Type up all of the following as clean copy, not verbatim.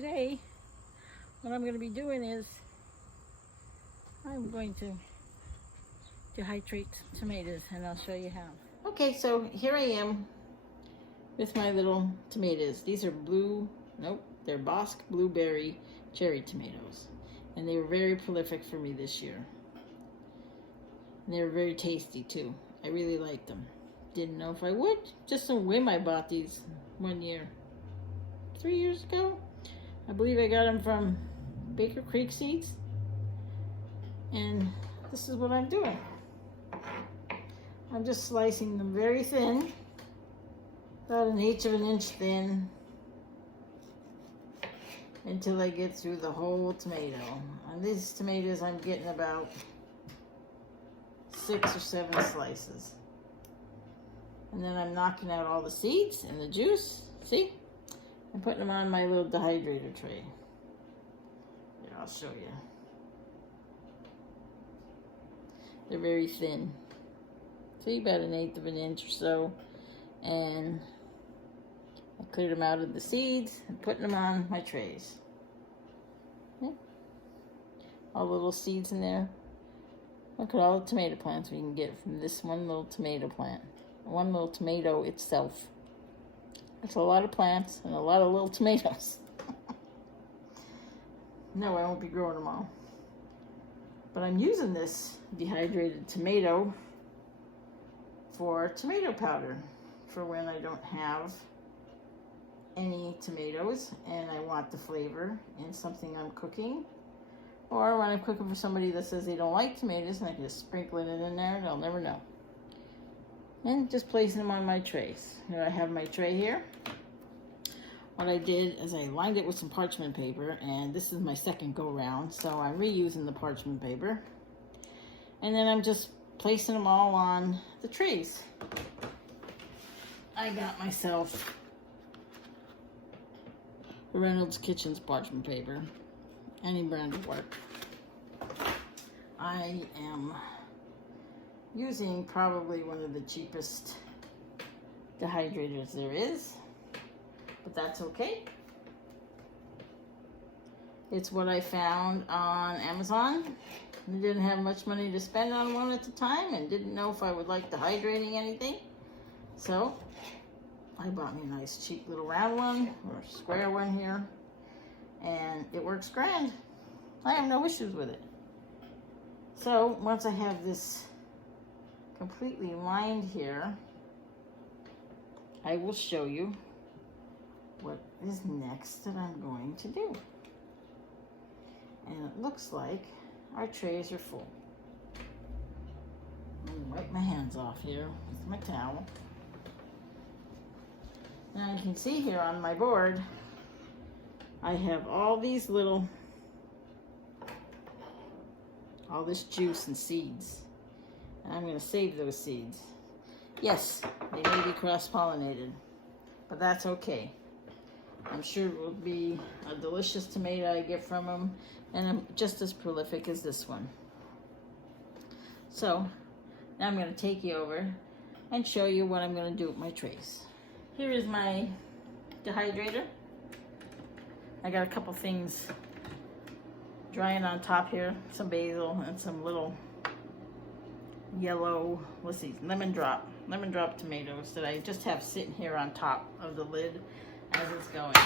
today what I'm going to be doing is I'm going to dehydrate tomatoes, and I'll show you how. Okay, so here I am with my little tomatoes. These are they're Bosque blueberry cherry tomatoes, and they were very prolific for me this year. And they were very tasty too. I really liked them. Didn't know if I would. Just a whim, I bought these one year. 3 years ago. I believe I got them from Baker Creek Seeds. And this is what I'm doing. I'm just slicing them very thin, about 1/8 of an inch thin, until I get through the whole tomato. On these tomatoes, I'm getting about 6 or 7 slices. And then I'm knocking out all the seeds and the juice. See? I'm putting them on my little dehydrator tray. Here, I'll show you. They're very thin. See, about 1/8 of an inch or so. And I cleared them out of the seeds and putting them on my trays. Yeah. All the little seeds in there. Look at all the tomato plants we can get from this one little tomato plant. One little tomato itself. That's a lot of plants and a lot of little tomatoes. No, I won't be growing them all. But I'm using this dehydrated tomato for tomato powder for when I don't have any tomatoes and I want the flavor in something I'm cooking. Or when I'm cooking for somebody that says they don't like tomatoes, and I can just sprinkle it in there and they'll never know. And just placing them on my trays. Here I have my tray here. What I did is I lined it with some parchment paper, and this is my second go round, so I'm reusing the parchment paper. And then I'm just placing them all on the trays. I got myself Reynolds Kitchens parchment paper. Any brand will work. I am using probably one of the cheapest dehydrators there is, but that's okay. It's what I found on Amazon. I didn't have much money to spend on one at the time and didn't know if I would like dehydrating anything. So I bought me a nice cheap little round one or square one here, and it works grand. I have no issues with it. So once I have this completely lined here, I will show you what is next that I'm going to do. And it looks like our trays are full. Let me wipe my hands off here with my towel. Now you can see here on my board, I have all this juice and seeds. And I'm going to save those seeds. Yes, they may be cross-pollinated, but that's okay. I'm sure it will be a delicious tomato I get from them, and I'm just as prolific as this one. So now I'm going to take you over and show you what I'm going to do with my trays. Here is my dehydrator. I got a couple things drying on top here, some basil and some little yellow, let's see, lemon drop tomatoes that I just have sitting here on top of the lid as it's going.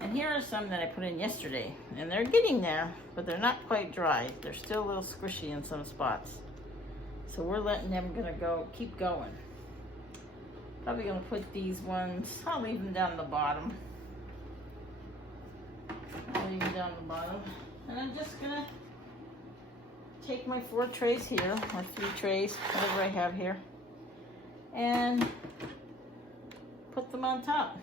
And here are some that I put in yesterday, and they're getting there, but they're not quite dry. They're still a little squishy in some spots. So we're letting them keep going. Probably gonna put these ones, I'll leave them down the bottom. And I'm just gonna take my 4 trays here, or 3 trays, whatever I have here, and put them on top.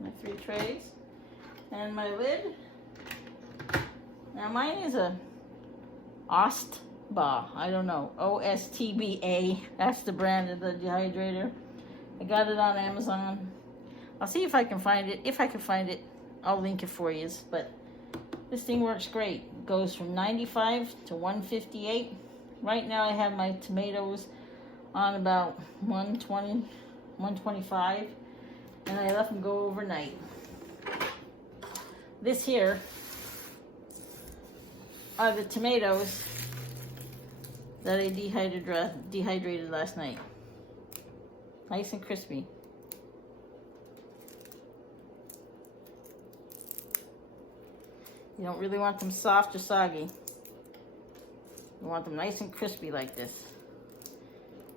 My 3 trays and my lid. Now mine is a OSTBA, I don't know, OSTBA, that's the brand of the dehydrator. I got it on Amazon. I'll see if I can find it. If I can find it, I'll link it for you. But this thing works great. It goes from 95 to 158. Right now I have my tomatoes on about 120, 125. and I let them go overnight. This here are the tomatoes that I dehydrated last night. Nice and crispy. You don't really want them soft or soggy. You want them nice and crispy like this,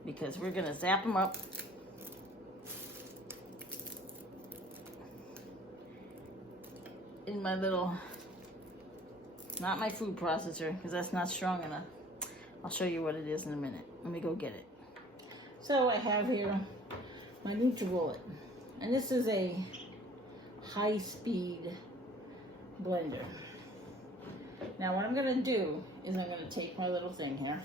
because we're gonna zap them up. In my little, not my food processor, because that's not strong enough. I'll show you what it is in a minute. Let me go get it. So I have here my NutriBullet, and this is a high-speed blender. Now what I'm gonna do is I'm gonna take my little thing here,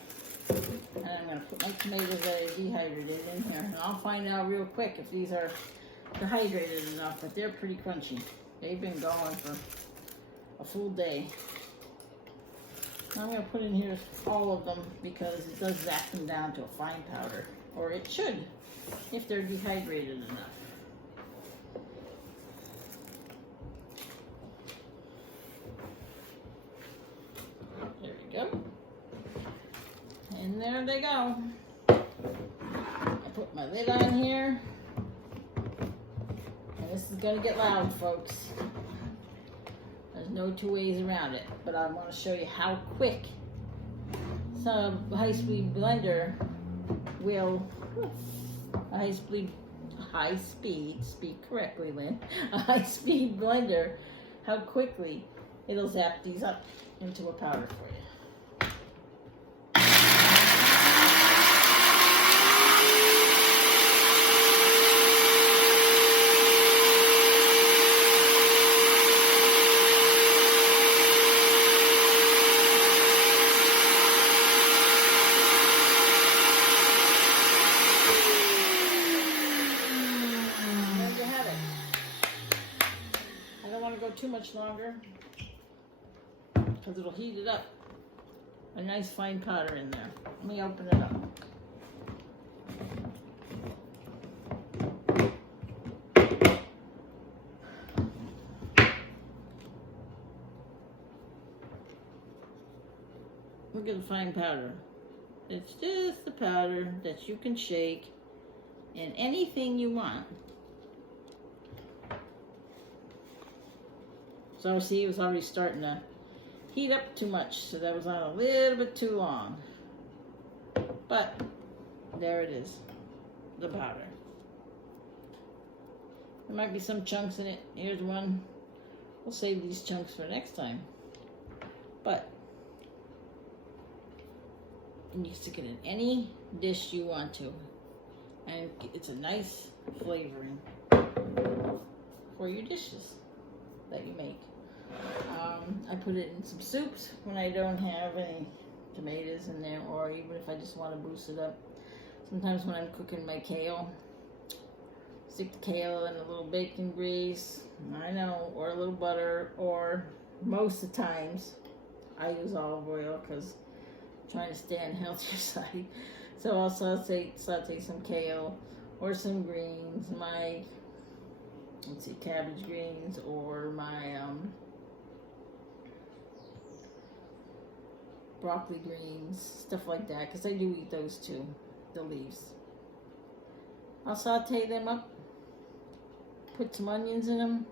and I'm gonna put my tomatoes that I dehydrated in here, and I'll find out real quick if these are dehydrated enough, but they're pretty crunchy. They've been going for a full day. I'm going to put in here all of them because it does zap them down to a fine powder. Or it should, if they're dehydrated enough. There we go. And there they go. I put my lid on here. And this is going to get loud, folks. There's no two ways around it, but I want to show you how quick some high-speed blender will, speak correctly, Lynn, a high-speed blender, how quickly it'll zap these up into a powder for you. Too much longer because it'll heat it up. A nice fine powder in there. Let me open it up. Look at the fine powder. It's just the powder that you can shake in anything you want. So see, it was already starting to heat up too much, so that was on a little bit too long. But there it is, the powder. There might be some chunks in it. Here's one. We'll save these chunks for next time. But you can stick it in any dish you want to, and it's a nice flavoring for your dishes that you make. I put it in some soups when I don't have any tomatoes in there, or even if I just want to boost it up. Sometimes when I'm cooking my kale, stick the kale in a little bacon grease, I know, or a little butter, or most of the times I use olive oil because I'm trying to stay on the healthier side. So I'll saute some kale or some greens, my, let's see, cabbage greens, or my broccoli greens, stuff like that, because I do eat those too, the leaves. I'll saute them up, put some onions in them,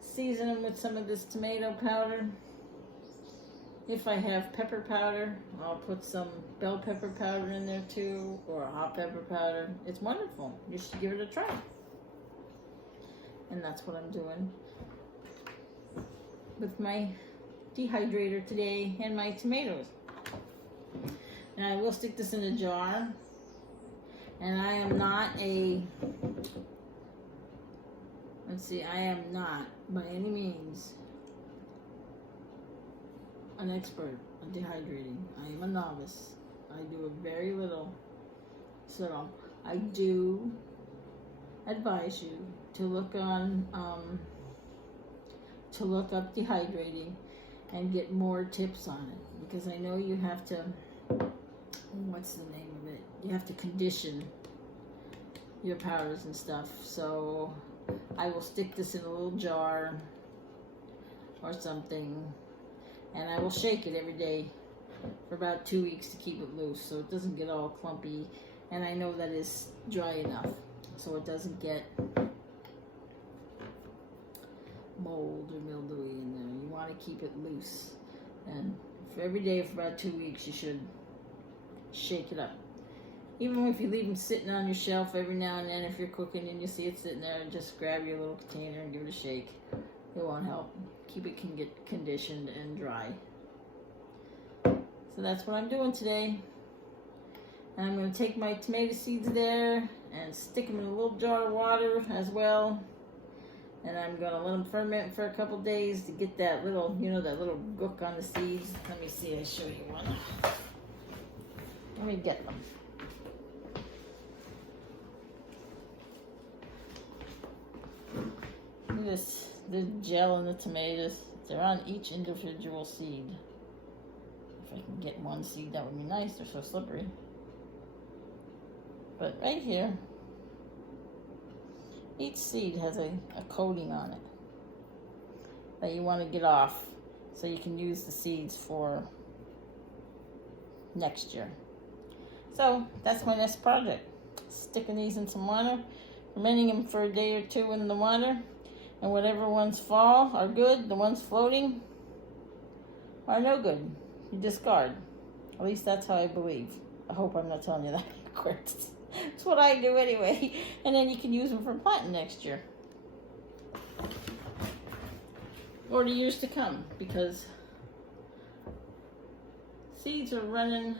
season them with some of this tomato powder. If I have pepper powder, I'll put some bell pepper powder in there too, or a hot pepper powder. It's wonderful. You should give it a try. And that's what I'm doing with my dehydrator today and my tomatoes. Now I will stick this in a jar, and I am not a, let's see, I am not by any means an expert on dehydrating. I am a novice. I do a very little. So I do advise you to look on to look up dehydrating and get more tips on it, because I know you have to, what's the name of it? You have to condition your powders and stuff. So I will stick this in a little jar or something, and I will shake it every day for about 2 weeks to keep it loose so it doesn't get all clumpy, and I know that it's dry enough so it doesn't get mold or mildewy in there. You want to keep it loose, and for every day for about 2 weeks you should shake it up. Even if you leave them sitting on your shelf every now and then, if you're cooking and you see it sitting there, just grab your little container and give it a shake. It won't help. Keep it can get conditioned and dry. So that's what I'm doing today. And I'm going to take my tomato seeds there and stick them in a little jar of water as well. And I'm going to let them ferment for a couple days to get that little, you know, that little gook on the seeds. Let me see, I'll show you one. Let me get them. Look at this, the gel in the tomatoes. They're on each individual seed. If I can get one seed, that would be nice. They're so slippery. But right here, each seed has a coating on it that you want to get off so you can use the seeds for next year. So that's my next project. Sticking these in some water, fermenting them for a day or two in the water, and whatever ones fall are good. The ones floating are no good. You discard. At least that's how I believe. I hope I'm not telling you that backwards. That's what I do anyway. And then you can use them for planting next year. Or the years to come, because seeds are running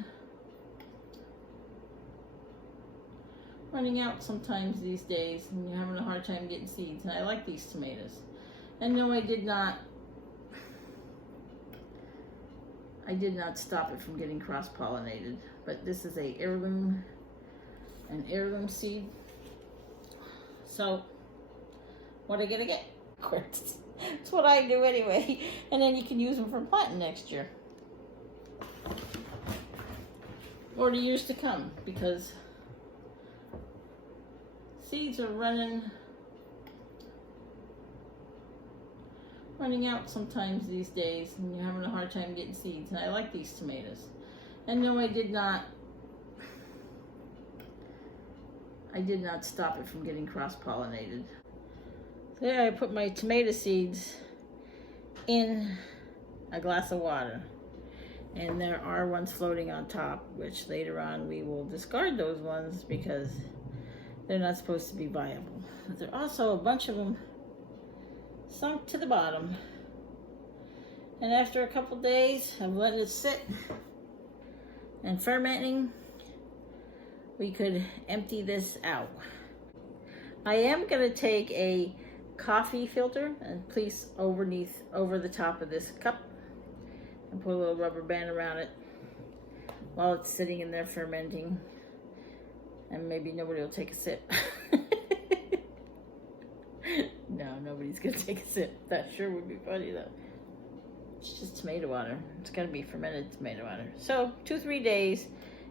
out sometimes these days, and you're having a hard time getting seeds. And I like these tomatoes. And no, I did not stop it from getting cross-pollinated, but this is an heirloom seed. So what I gotta get? Quartz. That's what I do anyway. And then you can use them for planting next year. Or the years to come, because seeds are running out sometimes these days, and you're having a hard time getting seeds. And I like these tomatoes. And no, I did not stop it from getting cross-pollinated. There, I put my tomato seeds in a glass of water, and there are ones floating on top, which later on we will discard those ones because they're not supposed to be viable. But there are also a bunch of them sunk to the bottom, and after a couple days of letting it sit and fermenting, we could empty this out. I am going to take a coffee filter and place over the top of this cup and put a little rubber band around it while it's sitting in there fermenting, and maybe nobody will take a sip. No, nobody's gonna take a sip. That sure would be funny though. It's just tomato water. It's gotta be fermented tomato water. So 2-3 days,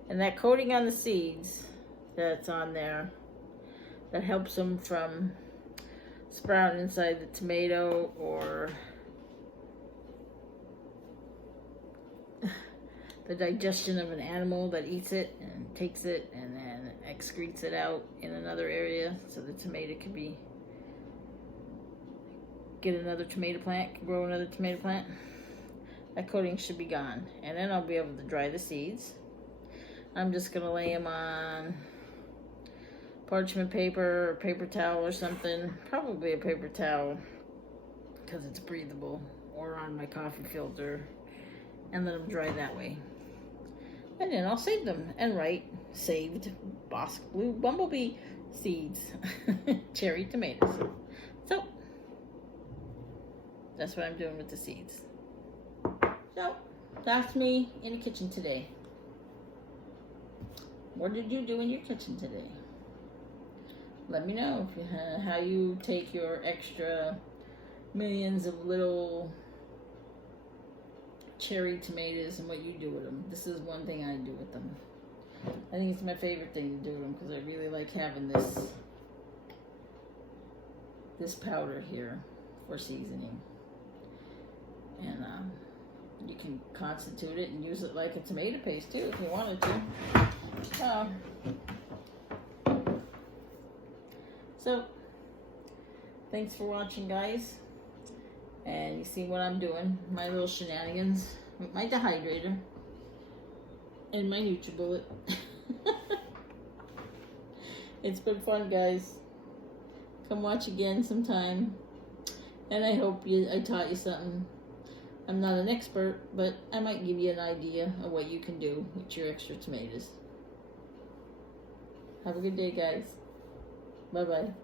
and that coating on the seeds that's on there, that helps them from sprouting inside the tomato or the digestion of an animal that eats it and takes it and then excretes it out in another area, so the tomato could get another tomato plant, can grow another tomato plant. That coating should be gone, and then I'll be able to dry the seeds. I'm just gonna lay them on parchment paper or paper towel or something, probably a paper towel because it's breathable, or on my coffee filter, and let them dry that way. And then I'll save them and write saved Bosque Blue Bumblebee seeds, cherry tomatoes. So that's what I'm doing with the seeds. So that's me in the kitchen today. What did you do in your kitchen today? Let me know if how you take your extra millions of little cherry tomatoes and what you do with them. This is one thing I do with them. I think it's my favorite thing to do with them because I really like having this this powder here for seasoning. And you can constitute it and use it like a tomato paste too if you wanted to. So, thanks for watching, guys. And you see what I'm doing, my little shenanigans with my dehydrator and my NutriBullet. It's been fun, guys. Come watch again sometime. And I hope I taught you something. I'm not an expert, but I might give you an idea of what you can do with your extra tomatoes. Have a good day, guys. Bye-bye.